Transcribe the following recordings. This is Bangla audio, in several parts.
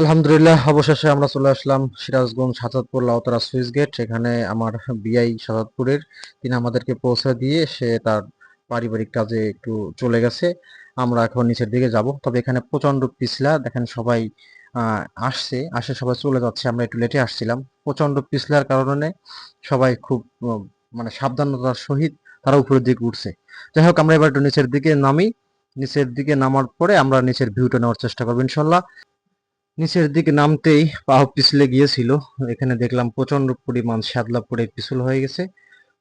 আলহামদুলিল্লাহ, অবশেষে আমরা চলে আসলাম সিরাজগঞ্জ সাজাদপুর লাউতারা সুইচ গেট। এখানে আমার বিআই সাজাদপুরের, তিনি আমাদেরকে পৌঁছে দিয়ে সে তার পারিবারিক কাজে একটু চলে গেছে। আমরা এখন নিচের দিকে যাব, তবে এখানে প্রচন্ড পিছলা দেখেন। সবাই আসে সবাই চলে যাচ্ছে, আমরা একটু লেটে আসছিলাম। প্রচন্ড পিছলার কারণে সবাই খুব মানে সাবধানতার সহিত তারা উপরের দিকে উঠছে। যাই হোক, আমরা এবার একটু নিচের দিকে নামি। নিচের দিকে নামার পরে আমরা নিচের ভিউটা নেওয়ার চেষ্টা করবো ইনশাল্লাহ। নিচের দিকে নামতেই পা পিছলে গিয়েছিল। এখানে দেখলাম প্রচন্ড পরিমাণ শ্যাদলা পড়ে পিছল হয়ে গেছে।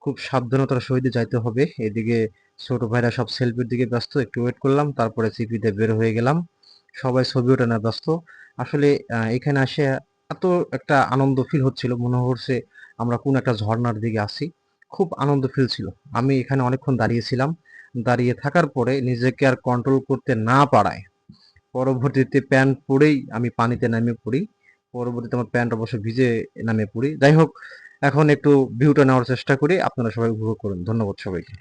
খুব সাবধানতার সহিত যাইতে হবে। এদিকে ছোট ভাইরা সব সেলফির দিকে ব্যস্ত, একটু ওয়েট করলাম, তারপরে সিপিতে বের হয়ে গেলাম। সবাই ছবি ওঠানো ব্যস্ত। আসলে এখানে আসে এত একটা আনন্দ ফিল হচ্ছিল, মনে হচ্ছে আমরা কোন একটা ঝর্ণার দিকে আছি। খুব আনন্দ ফিল ছিল। আমি এখানে অনেকক্ষণ দাঁড়িয়েছিলাম। দাঁড়িয়ে থাকার পরে নিজেকে আর কন্ট্রোল করতে না পারায় পরবর্তীতে প্যান্ট পরেই আমি পানিতে নেমে পড়ি। পরবর্তীতে আমার প্যান্ট অবশ্য ভিজে নেমে পড়ি। যাই হোক, এখন একটু ভিউটা নেওয়ার চেষ্টা করি, আপনারা সবাই উপভোগ করুন। ধন্যবাদ সবাইকে।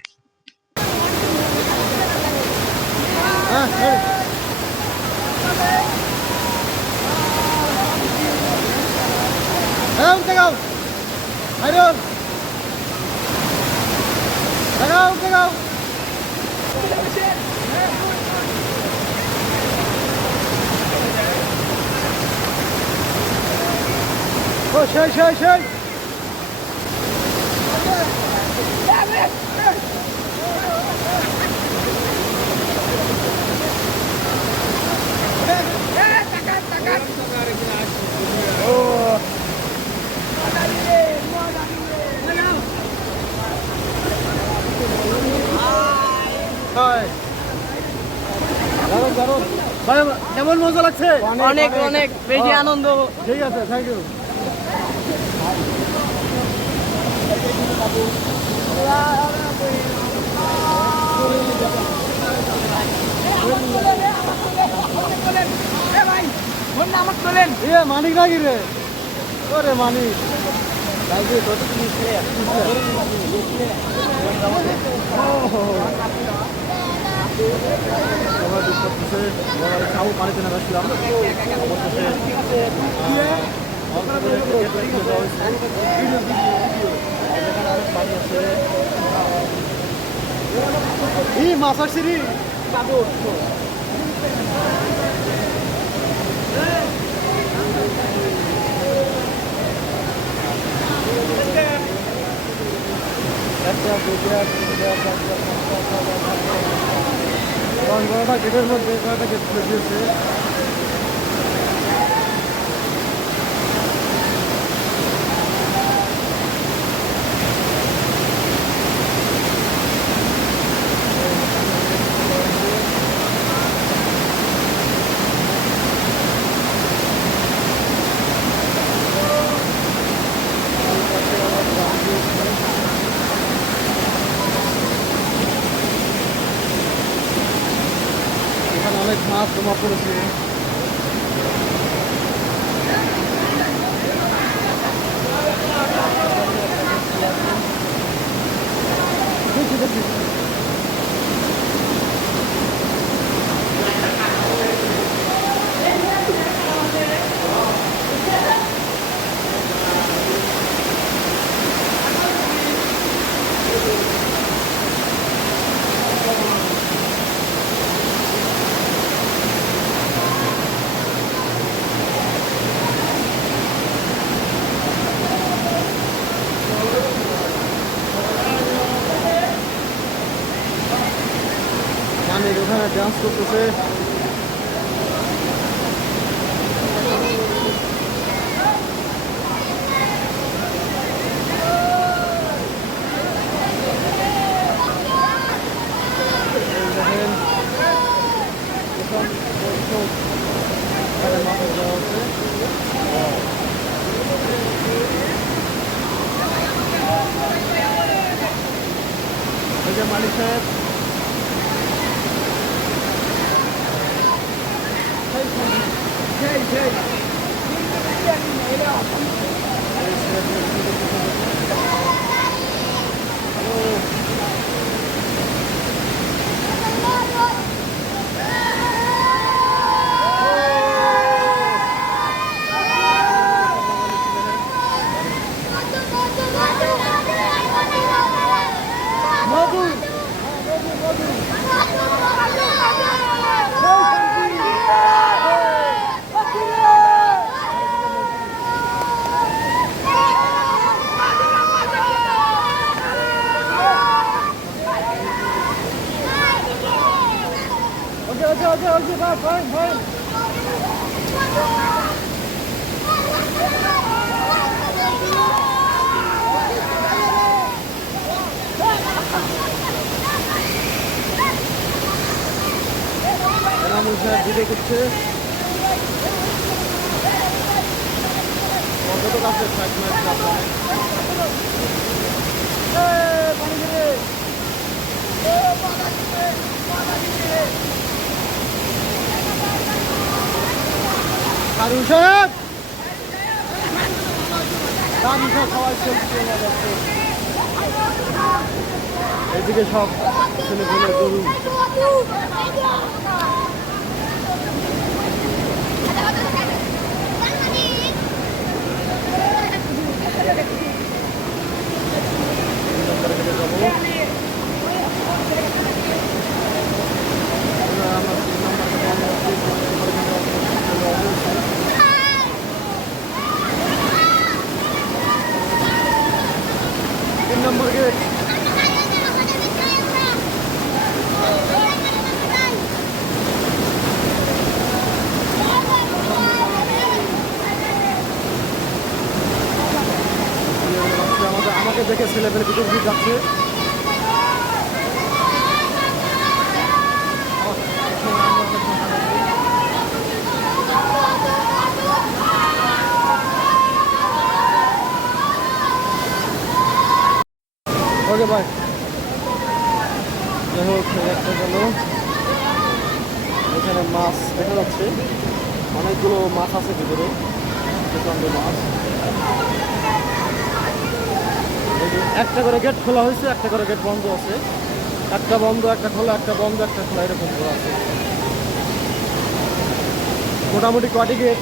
ভাই, কেমন মজা লাগছে? অনেক অনেক বেশি আনন্দ। ঠিক আছে, থ্যাংক ইউ। মানিক নাকি রে? ওরে মানিক, সবাই দুঃখ করতেছে। খাবো পানিতে নেমে আসলাম। মাছ আসছি রে। গেটের মধ্যে কয়েকটা গেট খুলে দিয়েছে। এখানে অনেক মাছ জমা পড়েছে। দেখি দেখি মানে ওখানে ডান্স করতেছে। দেখেন মাছ দেওয়া হচ্ছে। এই যে মালিক সাহেব, করছে। কত কাছে সাইড ম্যাচ আছে কারুন সাহেব দামি সব খাওয়াই চলছে এদিকে সব ছেলে পেলে গরু তিন নম্বর গেট আমাকে দেখে ছেলেপেলে ভিতর দিয়ে যাচ্ছে ওকে ভাই যাই হোক একটা গেল এখানে মাছ দেখা যাচ্ছে অনেকগুলো মাছ আছে ভিতরে প্রচন্ড মাছ একটা করে গেট খোলা হয়েছে একটা করে গেট বন্ধ আছে একটা বন্ধ একটা খোলা একটা বন্ধ একটা খোলা এরকম খোলা আছে মোটামুটি কটি গেট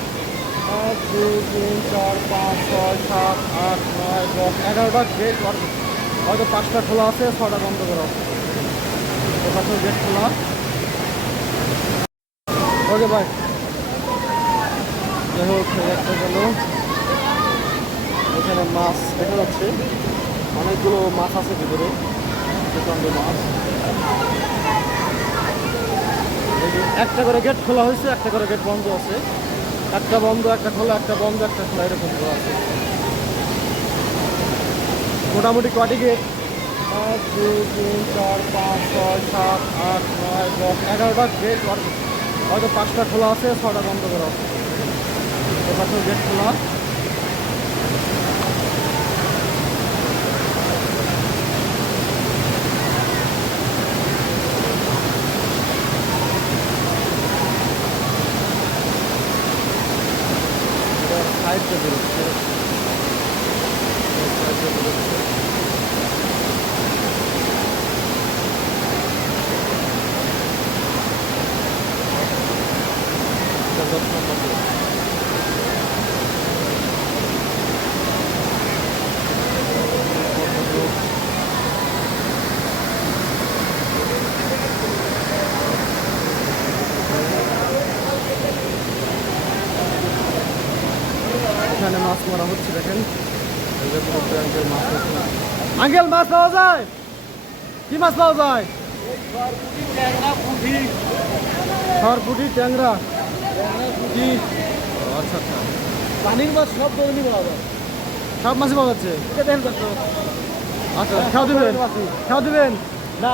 1 2 3 4 5 6 7 8 9 10 11টা গেট হয়তো 5টা খোলা আছে 6টা বন্ধ করা আছে এপাশে গেট খোলা ওকে ভাই যাই হোক একটা গেল এখানে মাছ দেখা যাচ্ছে অনেকগুলো মাছ আছে ভিতরে প্রচন্ড মাছ একটা করে গেট খোলা হয়েছে একটা করে গেট বন্ধ আছে একটা বন্ধ একটা খোলা একটা বন্ধ একটা খোলা এরকম খোলা আছে মোটামুটি কটি গেট 1 2 3 4 5 6 7 8 9 10 11টা গেট হয়তো 5টা খোলা আছে 6টা বন্ধ করা আছে এপাশে গেট খোলা সাইডটা বেরোচ্ছে এখানে মাছ মারা হচ্ছে দেখেন আঙ্কেল মাছ পাওয়া যায় কি মাছ পাওয়া যায় সরপুটি ট্যাংরা কি আচ্ছা আচ্ছা পানির মাছ সব ধরনের পাওয়া যায় সব মাছই পাওয়া যাচ্ছে আচ্ছা খাওয়া দিবেন খাওয়া দিবেন না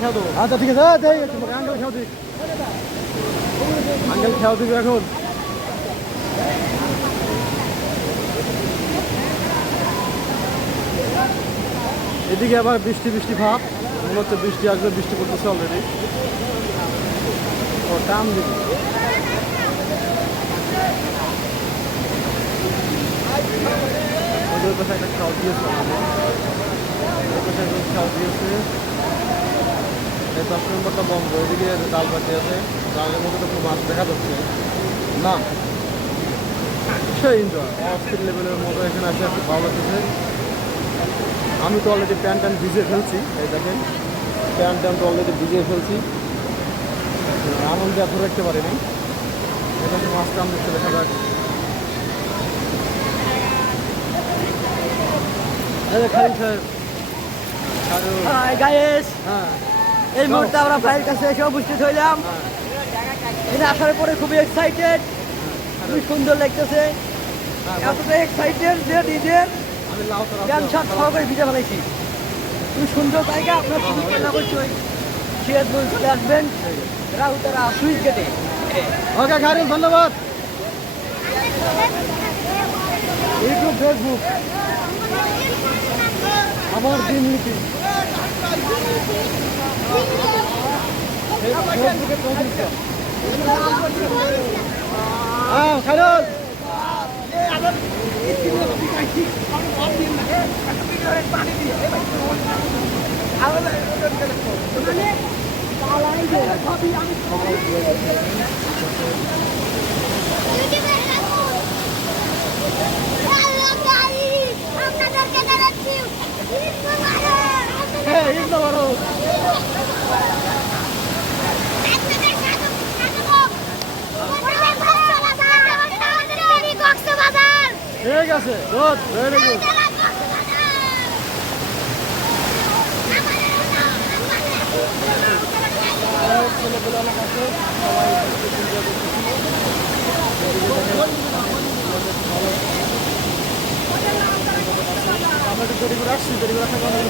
খাওয়া দেবো আচ্ছা ঠিক আছে আঙ্কেল খাওয়া দিই আঙ্কেল খাওয়া দিবে এখন এদিকে আবার বৃষ্টি বৃষ্টি ভাব মনে হচ্ছে বৃষ্টি আসবে বৃষ্টি পড়তেছে অলরেডি ও টান দিবি ওদের পাশে একটা খাওয়া দিয়েছে ওদের পাশে একজন খাওয়া দিয়েছে এই 10 নম্বরটা বন্ধ এদিকে ডাল বাটি আছে ডালের মধ্যে তো মাছ দেখা যাচ্ছে না সেই এনজয় অস্থির লেভেলের মতো এখানে আসে খুব ভালো লাগতেছে আমি তো অলরেডি প্যান্ট ভিজিয়ে ফেলছি এই দেখেন প্যান্ট তো অলরেডি ভিজিয়ে ফেলছি আনন্দে ধরে রাখতে পারিনি এখানে মাছটা আমি একটু দেখা যাক খালিদ সাহেব হাই গাইস হ্যাঁ এই মুহূর্তে আমরা ভাইয়ের কাছে এসে উপস্থিত হইলাম এখানে আসার পরে খুবই এক্সাইটেড খুবই সুন্দর লাগতেছে এতটা এক্সাইটেড যে নিজের আমি লাউতরা প্যান্ট শার্ট সহকারে ভিজে ফেলাইছি খুবই সুন্দর জায়গা আপনার খুবই কেনা করছি ওই সিরাজগঞ্জ চলে আসবেন রাউতারা সুইচ গেটে ওকে খায়রুল, ধন্যবাদ। ইউটিউব, ফেসবুক, আমার দিনলিপি, ফেসবুকে পৌঁছে। হ্যাঁ খায়রুল, হ্যাঁ ঈদ মোবারক। ঠিক আছে, গুড, ভেরি গুড। ছেলেগুলো অনেক আছে, সবাই আমরা একটু তৈরি করে আসছি, তৈরি করে আসার কারণে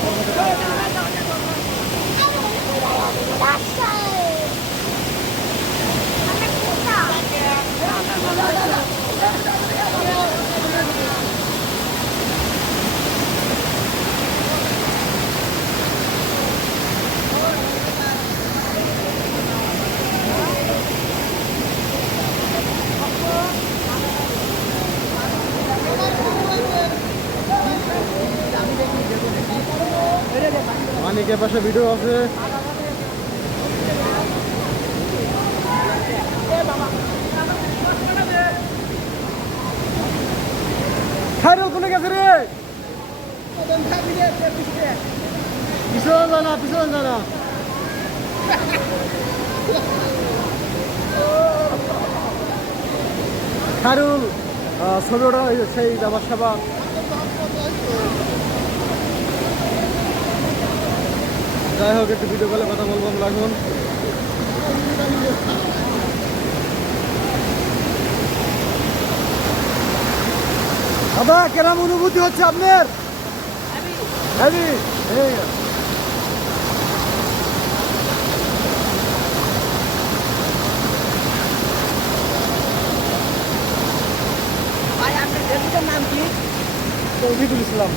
মানিকের পাশে ভিডিও আছে। খায়রুল কোনে গেছে রে? পিছনে জানা, পিছনে জানা। খায়রুল ছবি ওটা সেই যাবার সাবা। যাই হোক, একটু ভিডিও কলে কথা বলবো আমরা এখন। দাদা, কেমন অনুভূতি হচ্ছে আপনার? হ্যাভি। ভাই আপনার নাম কি? তৌহিদুল ইসলাম।